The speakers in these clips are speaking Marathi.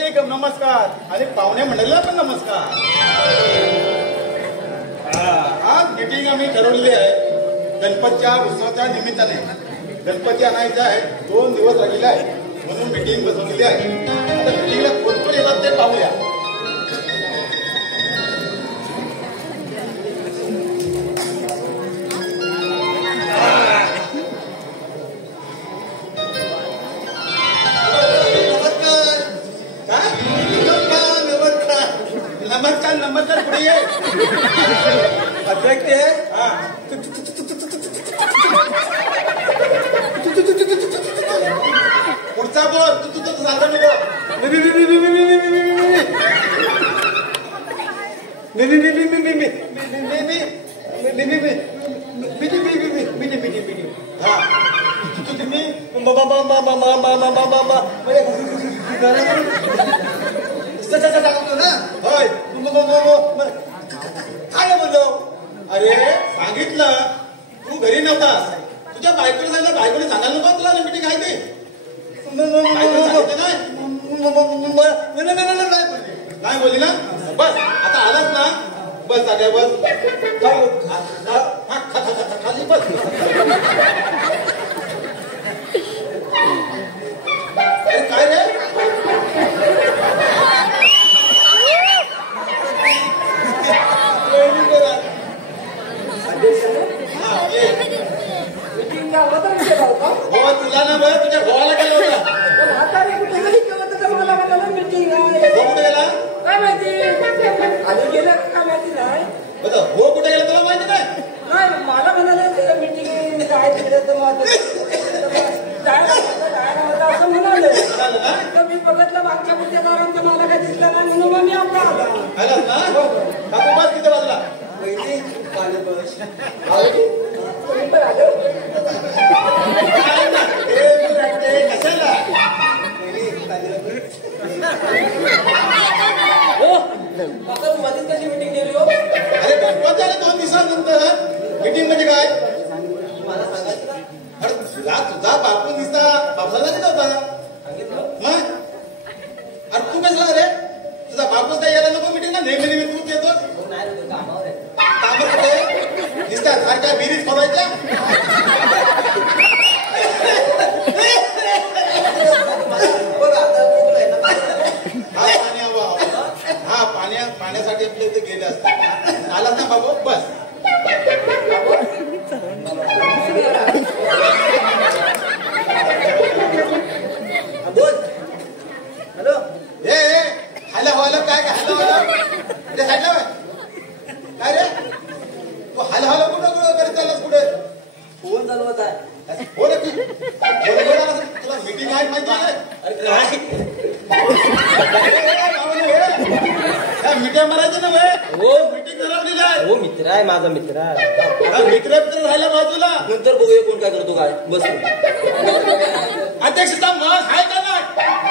वालेकुम नमस्कार. आणि पाहुणे मंडळीला पण नमस्कार. आज मीटिंग आम्ही ठरवलेली आहे गणपतीच्या उत्सवाच्या निमित्ताने. गणपती आणायचा आहे, 2 दिवस राहिलेले आहे म्हणून मीटिंग बसवलेली आहे. आता मीटिंगला कोण कोण येतात ते पाहूया. नमस्कार पुढे ये. अध्यक्ष पुढचा बोल. तू साधन होय. काय बोललो? अरे सांगितलं तू घरी नव्हतास. तुझ्या बायकोने सांगितलं. बायकोने सांगायला नको तुला मीटिंग आहे ते. नाही बोलली ना. बस आता आलाच ना. बस जाग्या बस. खाली बस. अरे काय रे हो तुला ना बरं तुझ्या भावाला गेला होता. कुठे गेला काय माहिती. आधी गेला का माहिती नाही. हो कुठे गेला तुला माहिती नाही. मला म्हणाले मीटिंग काय तिकडे असं म्हणाले. तर मी बघितलं मागच्या मुद्द्यादारांचं मला काय दिसलं नाही म्हणून मग मी आपला आला बस तिथे बाजूला कशाला मध्येच कशी मीटिंग केली हो. अरे गणपती आले 2 दिवसानंतर मीटिंग म्हणजे काय मला सांगायचं. अरे तुझा बापू दिसता बापसाला नाही नव्हता मग. अरे तू कसला रे तुझा बापूस काय यायला नको मीटिंगला. नेहमी तूच येतो. कामावर आहे. कामावर कुठे दिसतात सारख्या विहिरीत खोदायच्या. पाण्यासाठी आपल्या इथे गेले असतात. आलात ना बाबू बस. बोल. हॅलो हे हॅलो हॅलो काय काय हॅलो हॅलो ते हॅलो काय रे तू हॅलो हॅलो कुठं करत चाललास पुढे. फोन चालवत आहे. हो नक्की तुला मीटिंग आहे माहिती आहे. मिठ्या मारायचं ना हो मीटिंग ठरवलेली आहे. हो मित्र आहे माझा मित्र आहे. मित्र राहिला बाजूला. नंतर बघूया कोण काय करतो काय. बस अध्यक्षता मग आहे का नाही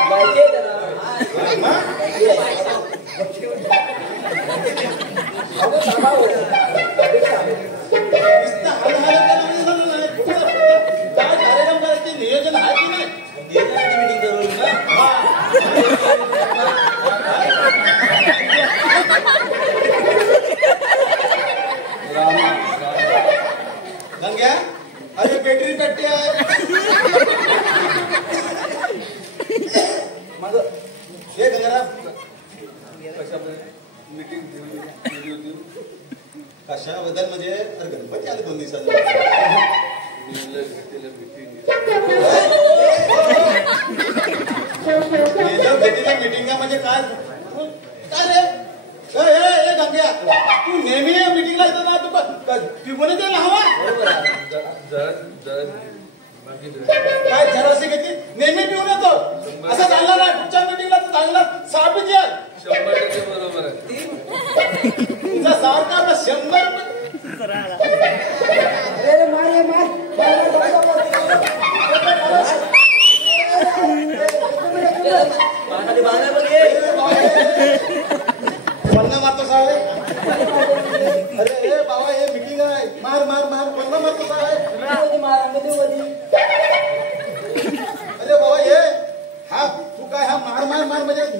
माहिती आहे त्याला. नियोजन आहे की नाही. मीटिंग ठरवली ना. गंग्या अरे बॅटरी कट्टी आहे. माझं हे गंगाराम कशाबद्दल म्हणजे तर गणपती आले 2 दिवसात. मीटिंग म्हणजे काय काय रे हे गंग्या तू नेहमी मीटिंगला येतो ना. तू कोणी ते हवा काय जराशी घेतली नेहमी पिऊन येतो. असं चालणार नाही. पुढच्या मीटिंगला तर चांगला साबीत आहे. 100% बरोबर आहे. तुझा सारखा आपला 100. पन्ना मारतो साहेब. अरे बाबा हे मीटिंग आहे. मार मार मार पन्ना मारतो साहेब.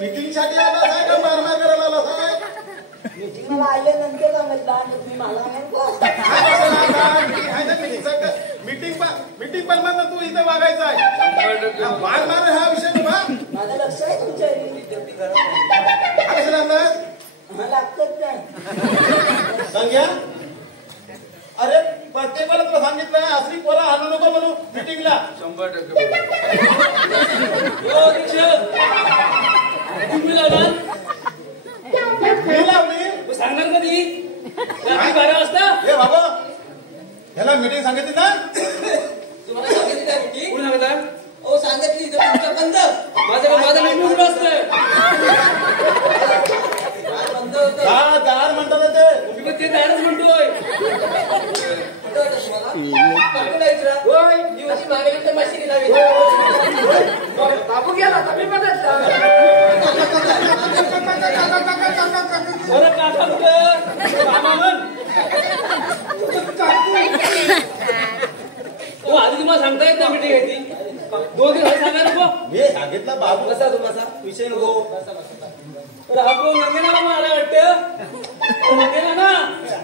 मीटिंग साठी आला आहे का मारमार करायला आला आहे? मीटिंगला आल्यानंतर सांगितलं तुम्ही मला नको. मीटिंग पण म्हणून तू इथे वागायचं आहे. मारमार हा विषय बघा. माझं लक्ष आहे तुमच्या लागतच नाही सांग्या. अरे प्रत्येकाला तुला सांगितलं असली पोरा आणू नको म्हणून मीटिंगला. 100% तुम्ही लावणार मी लावली. सांगणार कधी रात्री 12 वाजता हे बाबा ह्याला मीटिंग सांगितली ना. तुम्हाला सांगितली काय मीटिंग कोण सांगितलं ओ सांगितली तुमचं बंद माझं नेहमी उभं असतंय बंद होतं दार म्हणतात ते. मी पण ते दारच म्हणतोय होय दिवशी मागे मशिनी लावी बाबू गेला तुम्ही बदलता अरे काका कुठं मामा म्हण हो आधी तुम्हाला सांगता येत ना मीटिंग आहे ती 2 दिवस सांगा नको हे सांगितलं बाबू कसा तुम्हाला विषय नको अरे हा कोण नंगेना मला वाटतं नंगेना ना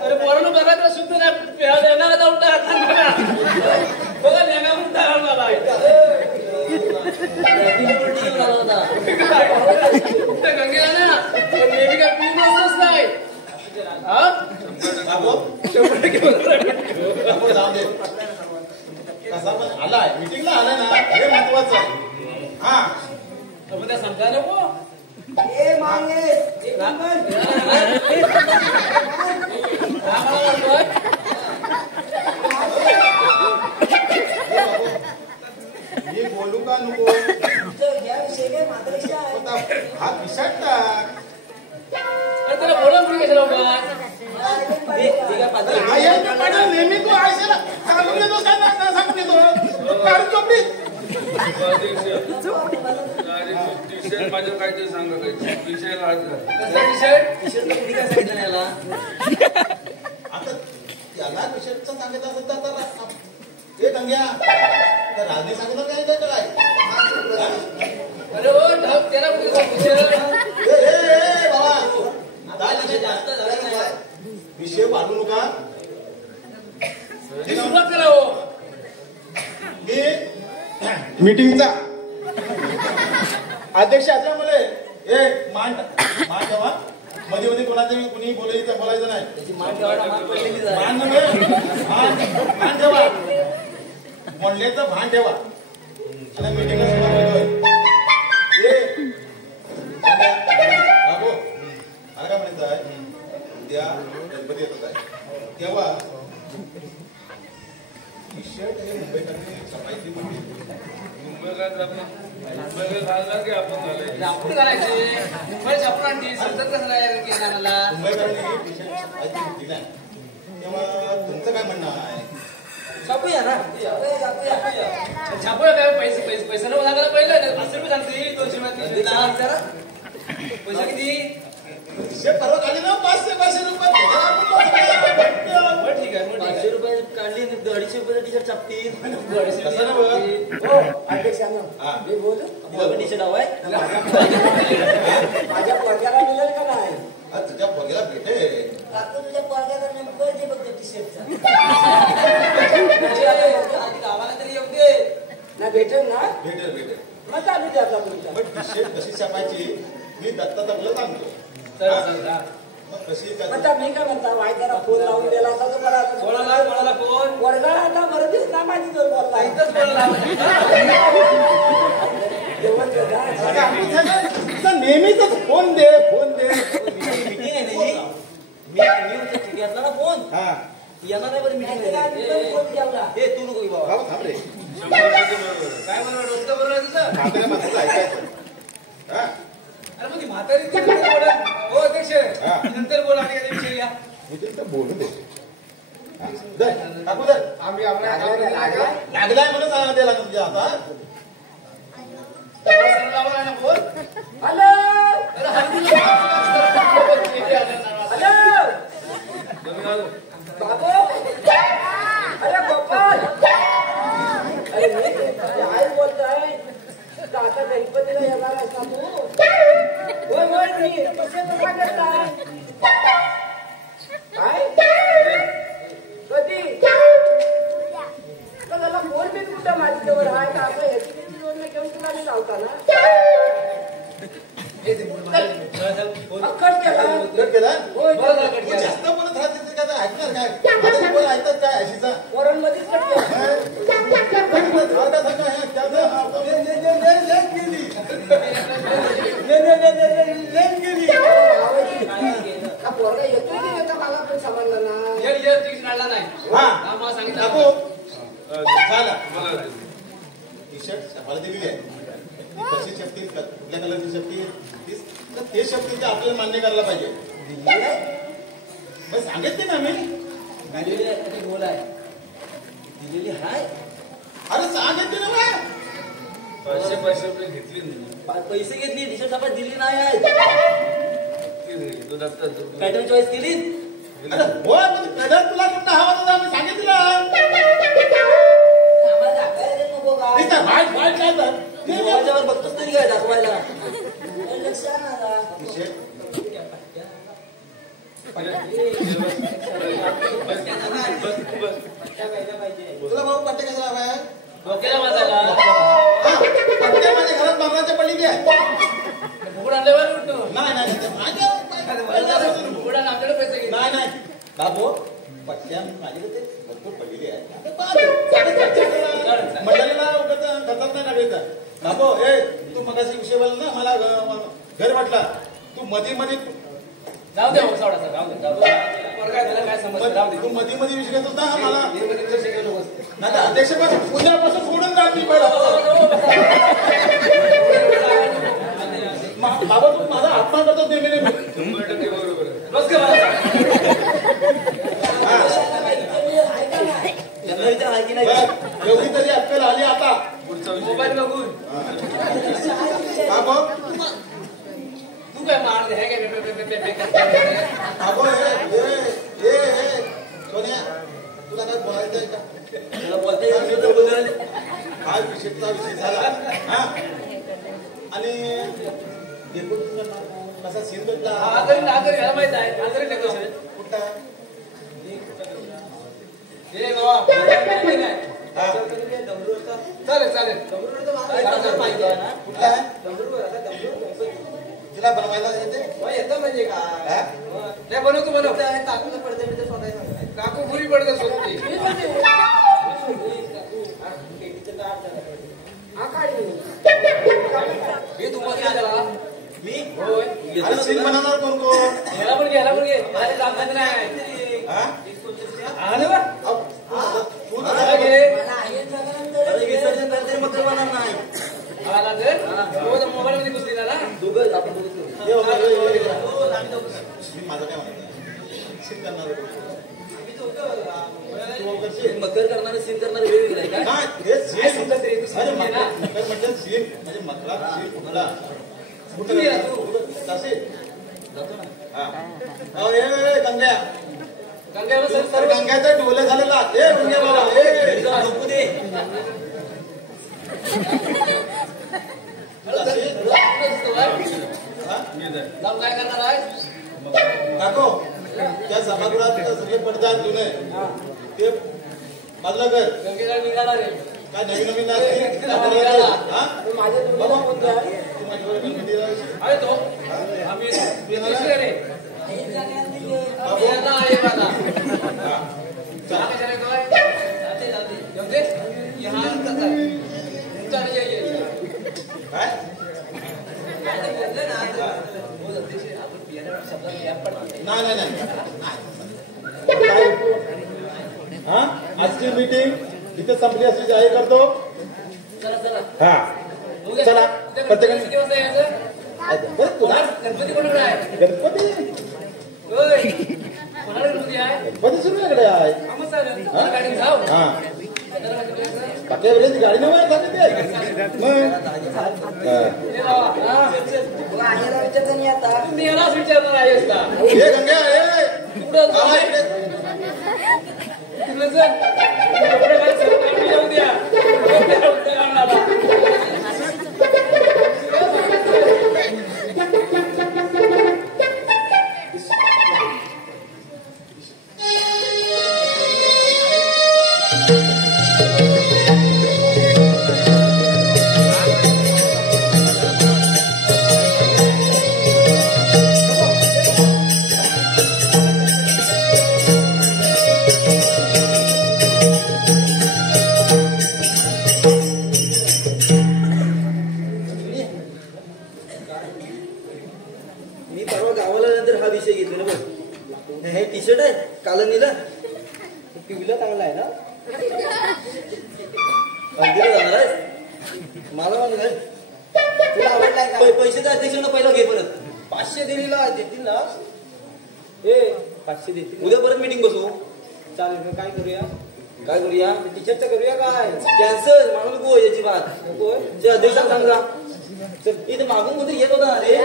अरे पोरानं बघा तर शुद्ध देणार आता उलटा हातात बघा बघा नेगा म्हणून धराल मला गंगेला ना नेहमी काय पिऊन असतोच नाही हा बाबू 100% बाबू जाऊ दे. कसा पण आलाय मीटिंगला आलाय ना हे महत्वाचं आहे. हा आपण त्या सांगता नको ए मागे मी बोलू का नको या विषय काय मात्र हा विषय टाक. अरे त्याला बोला म्हणून कशाला उभा नेहमी तू आयशील सांगून येतो का ना सांगून येतो काढून चोपडी. माझं काहीतरी सांगा काही विषयाला हात घाल कसा विषय काय सांगितलं याला आता त्याला विषयचं सांगितलं असेल तर हे गंग्या तर राजने सांगितलं काय काय काय अरे हो त्याला कुठे विषय बाबा आता विषय जास्त झाला नाही. विषय वाढू नका. सुरुवात करा हो मी मीटिंगचा अध्यक्ष असल्यामुळे हे मान ठेवा. मध्ये मध्ये कुणी बोलायचं नाही. मान नव्हे मान ठेवा. बोलण्याचं भान ठेवा. आता मीटिंगला सुरुवात करतोय. बाबू मला काय म्हणायचं आहे उद्या गणपती येतात आहे तेव्हा टी शर्ट हे मुंबईकडे छपायची मुंबईला घालणार की आपण आपण घालायचे मुंबई छपरा सतत कसं केला मला मुंबईकडे टी शर्ट छपायची होती ना तेव्हा तुमचं काय म्हणणं आहे. छापूया ना छापूया काय पैसे नको सांगायला पहिलं 500 रुपये सांगते 200 पैसा किती परवा काढली ना 500 रुपये. ठीक आहे 500 रुपये काढली 250 रुपये टी शर्ट छापतील. मी बोल टी शर्ट हवाय माझ्या पोरग्याला मिळेल का नाही. तुझ्या पोरग्याला भेटेल. काकू तुझ्या पोरग्याला नेमकं दे बघ टी शर्टचा गावाला तरी येऊ दे ना भेटेल ना भेटेल मग चालू द्या तुमचा. पण टी शर्ट कशी छापायची मी दत्ता तुला सांगतो. मग कशी आता मी काय म्हणता वाय जरा फोन लावून दिला असता तर बरा कोणाला फोन वर्गाला आता मरतीच ना माझी जोर बोलला इथंच कोणाला नेहमीच फोन दे मीटिंग आहे मी घेतला ना फोन हा येणार नाही बरं मीटिंग फोन ठेवला हे तू नको बाबा थांब रे. काय बरोबर डोकं बरोबर आहे तुझं म्हाताऱ्या माणसाचं ऐकायचं. हा अरे मग ती म्हातारी ती नंतर बोला हो अध्यक्ष नंतर बोला आणि काही विषय या मी ते बोलू दे. धर, टाकू धर. आम्ही लागलाय म्हणून सांगा त्याला तुमच्या हातात. फोन हॅलो हॅलो बाबू अरे गोपाल अरे मी आई बोलतोय आता गणपतीला येणार आहेस ना तू? होय होय मी कसे काय करताय? काय कधी त्याला फोन बिल कुठं माझ्याजवळ आहे का असं ह्याची जोडणं घेऊन तुला मी लावता ना अक्कड केला कट केला होय तू जास्त बोलत राहते काय ऐकणार काय माझं बोल ऐकतात काय अशीचा पोरांमध्येच कट केला हा पोरगा येतोय की नाही मला पण समजलं ना तिकीट काढला नाही हा मला सांगितलं नको झाला टी शर्ट मला दिलेली आहे कशी शक्ती कुठल्या कलरची शक्ती तर ते शक्ती आपल्याला मान्य करायला पाहिजे बस सांगितले ना मी बोल आहे दिलेली हाय अरे सांगितले ना बा. पैसे रुपये घेतली पैसे घेतली टी शर्ट आपण दिली नाही आहे पॅटर्न चॉईस केली अरे हो कलर तुला कुठला हवा होता आम्ही सांगितलं आम्हाला दाखवायला देत नको का वाईट वाईट काय तर मोबाईलवर बघतोच नाही काय दाखवायला लक्षात आला तुला भाऊ पट्टे कसा हवाय डोक्याला माझाला पट्टे माझ्या घरात बाबराच्या पडली आहे फुकट आणल्यावर उठतो नाही नाही फुकट आमच्याकडे पैसे घे नाही नाही बाबू पट्ट्या माझ्याकडे भरपूर पडलेली आहे मंडळीला खतात नाही टाकायचं बाबू ए तू मगाशी विषय बोल ना मला घर वाटला तू मध्ये मध्ये जाऊ दे थोडासा जाऊ दे काय झालं काय समजलं जाऊ दे तू मध्ये मध्ये विषय घेतोस ना मला शिकवलं नाही अध्यक्षपासून उद्यापासून सोडून जा मी पहिला बाबा तू माझा अपमान करतो नेहमी नेहमी बस का एवढी तरी अक्कल आली आता मोबाईल बघून बाबा तू काय मार हे काय बाबा सोनिया तुला काय बोलायचं आहे का हा विषयचा विषय झाला हा आणि कसा सीन भेटला नागरी ह्याला माहित आहे नागरी कुठला हे बाबा चालेल चालेल कुठला आहे तिला बनवायला येते येतं म्हणजे काय नाही बनवतो काकूला पडते काकू पुरी पडते सोडते मी तुम्हाला मी होय अरे सीन बनवणार कोण कोण ह्याला पण घे अरे दाखवत नाही आलं बा तू विसर्जन करते मग करणार नाही आला तर मोबाईल मध्ये घुसलेला ना दोघं आपण मी माझं काय म्हणायचं सीन करणार मकर करणारे सीन करणारे वेगवेगळे आहे का नाही ते सीन अरे मकर म्हणजे सीन म्हणजे मकरा सीन कुठला तसे हा गंग्या गंग्याचा डोले झालेला ए गंग्या बाबा झोपू दे जाऊन काय करणार आहे काको त्या सभागृहात सगळे पडतात जुने ते बदला कर गंगेला निघाला रे काय नवीन नवीन आहे तो आम्ही रे आहे मला नाही हा आजची मीटिंग इथे संपली असली जाहीर करतो हा चला प्रत्येकाने गणपती कोणाकडे आहे गणपती कोणाकडे गणपती आहे गणपती सुरुकडे आहे गाडी जाऊ हा बाकी गाडी नाही सांगितली आता तुम्ही यालाच विचारणार आहे असता हे गंग्या हे कुठं जाऊ द्या घेतलं ना बघ. हे टी शर्ट आहे काल नेलं पिवलं चांगलं आहे ना. दिलं जाणार आहे मला म्हणून काय तुला आवडलाय का. पैसे तर अध्यक्षांना पहिला घे परत. 500 दिलेला देतील ना. ए 500 देतील. उद्या परत मीटिंग बसू. चालेल काय करूया काय करूया टी शर्टचं करूया काय. कॅन्सल म्हणून नको याची बात नको. जे अध्यक्षांना सांगा चल. इथे मागून कोणतरी येत होता अरे.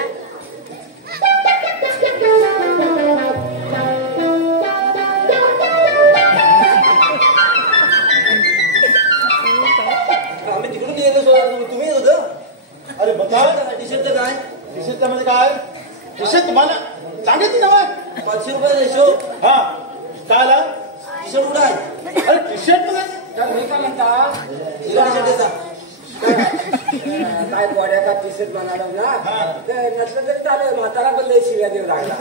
आम्ही तिकडून येतो तुम्ही येत होतं. अरे बघा टी शर्टचं काय. टी शर्टचं म्हणजे काय. टी शर्ट तुम्हाला सांगितली ना मग. 500 रुपये रेशो. हा काय आला. टी शर्ट कुठं आहे. अरे टी शर्ट मध्ये मी काय म्हणता टी शर्ट काय गोड्याचा टी शर्ट बनवला ना ते नसलं तरी चालेल. म्हातारा पण लय शिव्या देऊ लागला.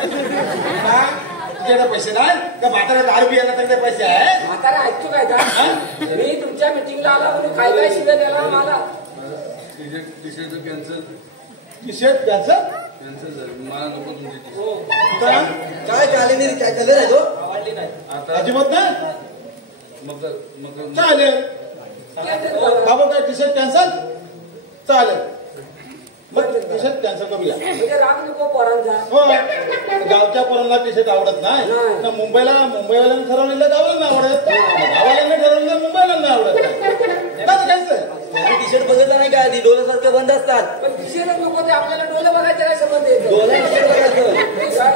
तुझ्याकडे पैसे नाही का. म्हातारा दारू पियाला तर ते पैसे आहे. म्हातारा ऐकतो काय का. मी तुमच्या मिटिंगला आला म्हणून काय काय शिव्या द्यायला मला. T shirt cancel. T shirt cancel. Cancel झालं मला नको तुमची टी हो काय चालेल नाही. काय कलर आहे तो आवडली नाही आता अजिबात नाही. मकर मकर चालेल बाबा काय टी शर्ट कॅन्सल. चालेल मग टी शर्ट कॅन्सल करूया. म्हणजे राग नको पोरांचा. हो गावच्या पोरांना टी शर्ट आवडत नाही ना. मुंबईवाल्यांनी ठरवलेलं गावाला नाही आवडत. गावाल्यांनी ठरवलेलं मुंबईला नाही आवडत. काय कॅन्सल. टी शर्ट बघितलं नाही का आधी डोळ्यासारखे बंद असतात. पण टी शर्ट नको ते आपल्याला डोळे बघायचे काय संबंध येतो. डोळ्या टी शर्ट बघायचं.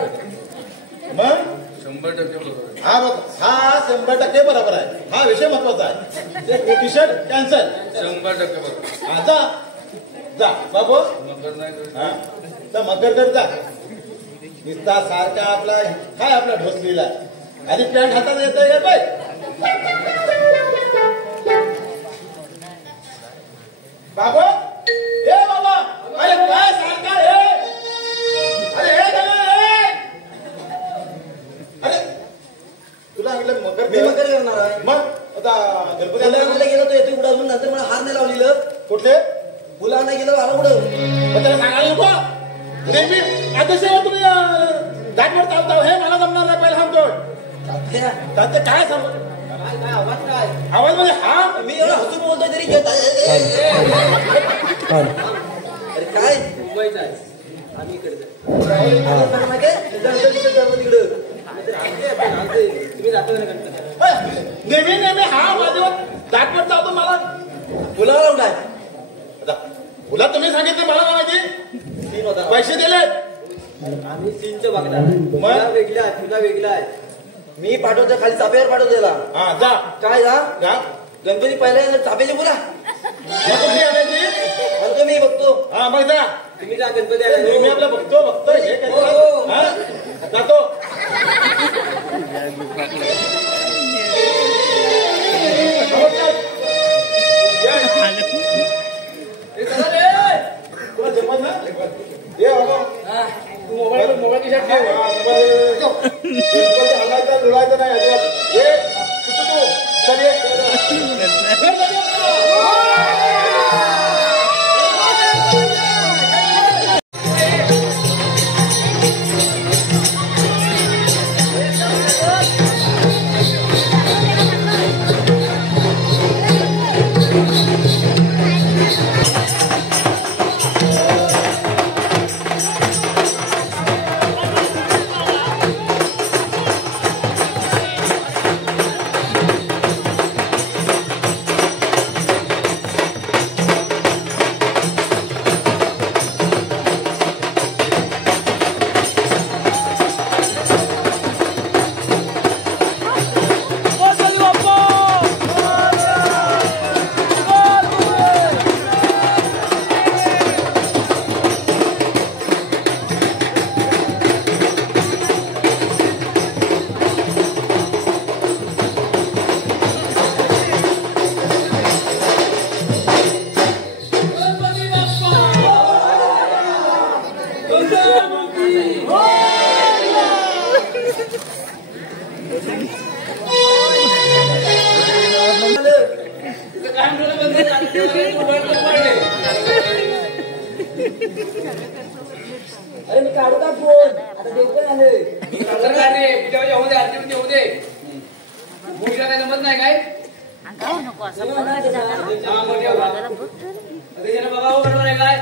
मग 100% बरोबर आहे. हा बघ हा 100% बरोबर आहे. हा विषय महत्वाचा आहे. T shirt cancel. 100% बरोबर. हा जा जा बाबू. मकर नाही करू. हा तर मकर जा. निस्ता सारखा आपला काय आपला ढोसलीला आणि पॅन्ट हातात येत आहे बाय. बाबू ए बाबा अरे काय सारखा हे. अरे हे अरे तुला म्हटलं मकर मी मकर करणार आहे. मग आता गणपती फुलाला गेलो तो येतो कुठं अजून नंतर मला हार नाही लावलेलं. कुठले फुलाला गेलो आला कुठं. मग त्याला सांगायला नको. नेहमी आता सेवा तुम्ही गाठवर चालता हे मला जमणार नाही. पहिला सांगतो ते काय सांगतो. काय काय आवाज काय आवाज म्हणजे हा मी एवढं हसून बोलतोय तरी घेत अरे काय मुंबईचा आहे आम्ही इकडे तुम्ही जातो ना गणपती. नेहमी हा माझ्यावर गाठवर चालतो मला. फुलाला उठाय तुला तुम्ही सांगितलं मला काय माहिती. सीन होता. पैसे दिले आम्ही सीनचं बघणार. तुला वेगळा आहे तुला वेगळा आहे. मी पाठवतो खाली चाप्यावर पाठवतो त्याला. हा जा काय जा जा. गणपती पहिल्या चाप्याची बोला मग कुठली आणायची. म्हणतो मी बघतो. हा मग जा. तुम्ही जा गणपती नेहमी आला. आपलं बघतो हे काय हो. हा? जातो. तुला जमत ना ये बाबा. मोबाईल खिशात ठेव. हलायचं लुळायचं नाही अजिबात. ये तू चल ये. अरे मी काढू का फोन आता देव पण आले होऊ दे आरती होऊ दे पूजा काय जमत नाही काय बघा हो बरोबर आहे काय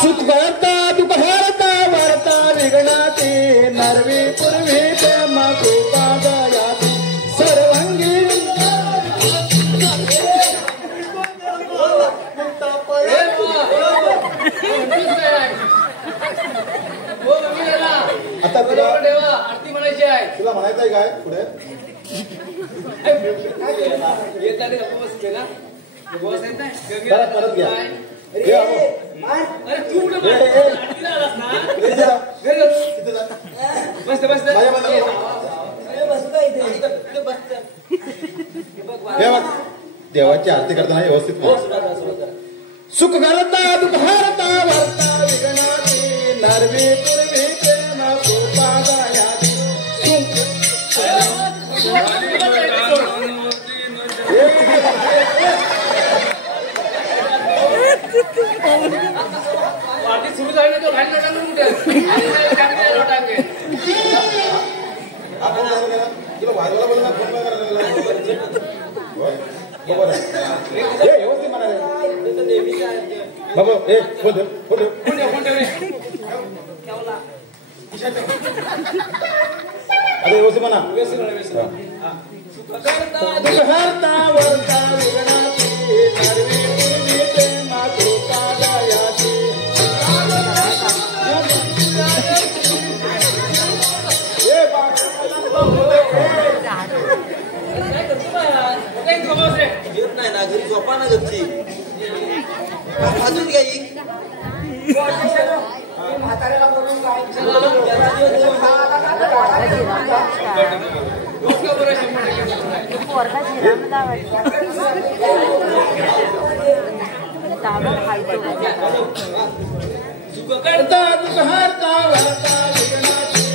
सुखता दुपहरता वार्ता विघ्नाती नरवी पूर्वी प्रेम कृपा दयाती सर्वांगी आता तुला आरती म्हणायची आहे तुला म्हणायचं आहे काय पुढे येत आले बसते ना बस येत नाही परत घ्या अरे तू कुठे आरतीला आलास ना बस बस देवाची आरती करताना व्यवस्थित सुख घालता दुःखारता वार्ता विघ्नाती नरवी पूर्वी प्रेम कृपा दयाती पार्टी सुरू झाली ना तो घाल लोटांना कुठे तुला वाजवायला बोलला फोन काय करायला व्यवस्थित म्हणाले बाबा ए फोन अरे व्यवस्थित म्हणा दुःखारता वार्ता विघ्नाती नरवी पूर्वी प्रेम कृपा दयाती येत नाही ना घरी झोपा ना घरची अजून काही म्हाताऱ्याला बोलून काय करता दुःखारता वार्ता विघ्नाती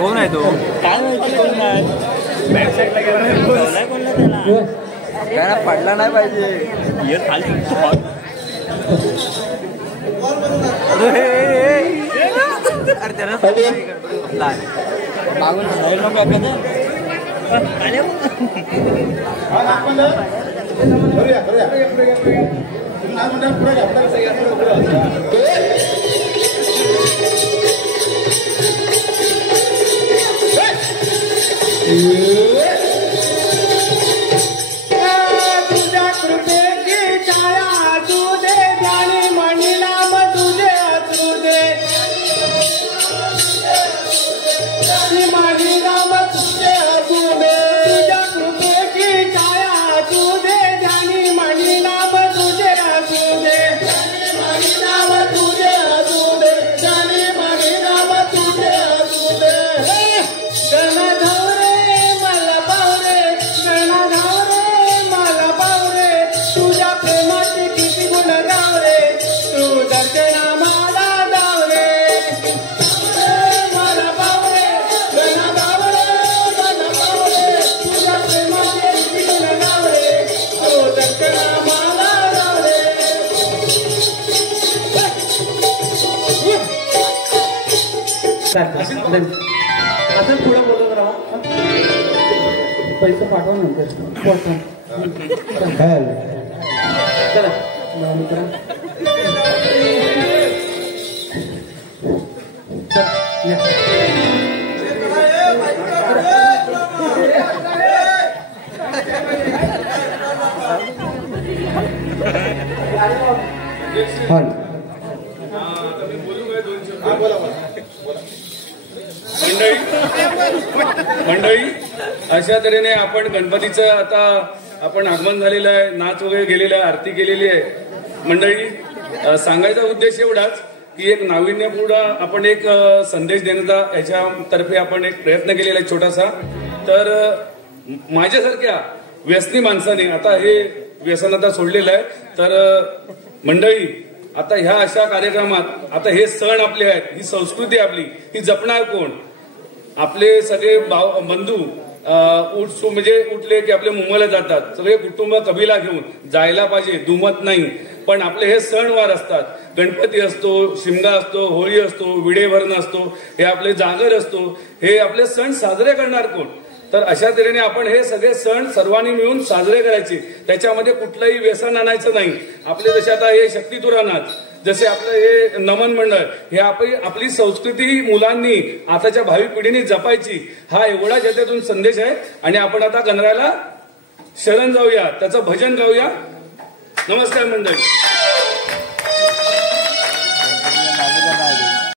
कोण आहे तो काय माहिती कोण नाही काय पडला नाही पाहिजे अरे त्याला मागून तुझ्या कृपेची छाया तू दे ज्ञानी म्हणीला मग तुझे असू दे म्हणीला मग तुझे असू दे तुझ्या कृपेची छाया तू दे ज्ञानी म्हणीला मग तुझे असू दे म्हणीला मग तुझे असू दे ज्ञानी म्हणीला मग तुझे असू दे असं पुढे बोलत राहा पैसे पाठवा नंतर चला मंडळी अशा तऱ्हेने आपण गणपतीचं आता आपण आगमन झालेलं आहे, नाच वगैरे गेलेला आहे, आरती केलेली आहे. मंडळी सांगायचा उद्देश एवढाच की एक नाविन्यपूर्ण आपण एक संदेश देण्याचा याच्यातर्फे आपण एक प्रयत्न केलेला आहे छोटासा. तर माझ्यासारख्या व्यसनी माणसाने आता हे व्यसन आता सोडलेलं आहे. तर मंडळी आता ह्या अशा कार्यक्रमात आता हे सण आपले आहेत, ही संस्कृती आपली, ही जपणार कोण? आपले सगळे बंधू म्हणजे उठले की आपले मुंबईला जातात, सगळे कुटुंब कबिला घेऊन जायला पाहिजे, दुमत नाही. पण आपले हे सणवार असतात, गणपती असतो, शिमगा असतो, होळी असतो, विडेभरण असतो, हे आपले जागर असतो, हे आपले सण साजरे करणार कोण? तर अशा तऱ्हेने आपण हे सगळे सण सर्वांनी मिळून साजरे करायचे, त्याच्यामध्ये कुठलंही व्यसन आणायचं नाही. आपले जसे आता हे शक्तितुरा नाच, जसे आपलं हे नमन मंडळ, हे आपली संस्कृती मुलांनी आताच्या भावी पिढीने जपायची, हा एवढा ज्याच्यातून संदेश आहे. आणि आपण आता गणरायाला शरण जाऊया, त्याचं भजन गाऊया. नमस्कार मंडळी.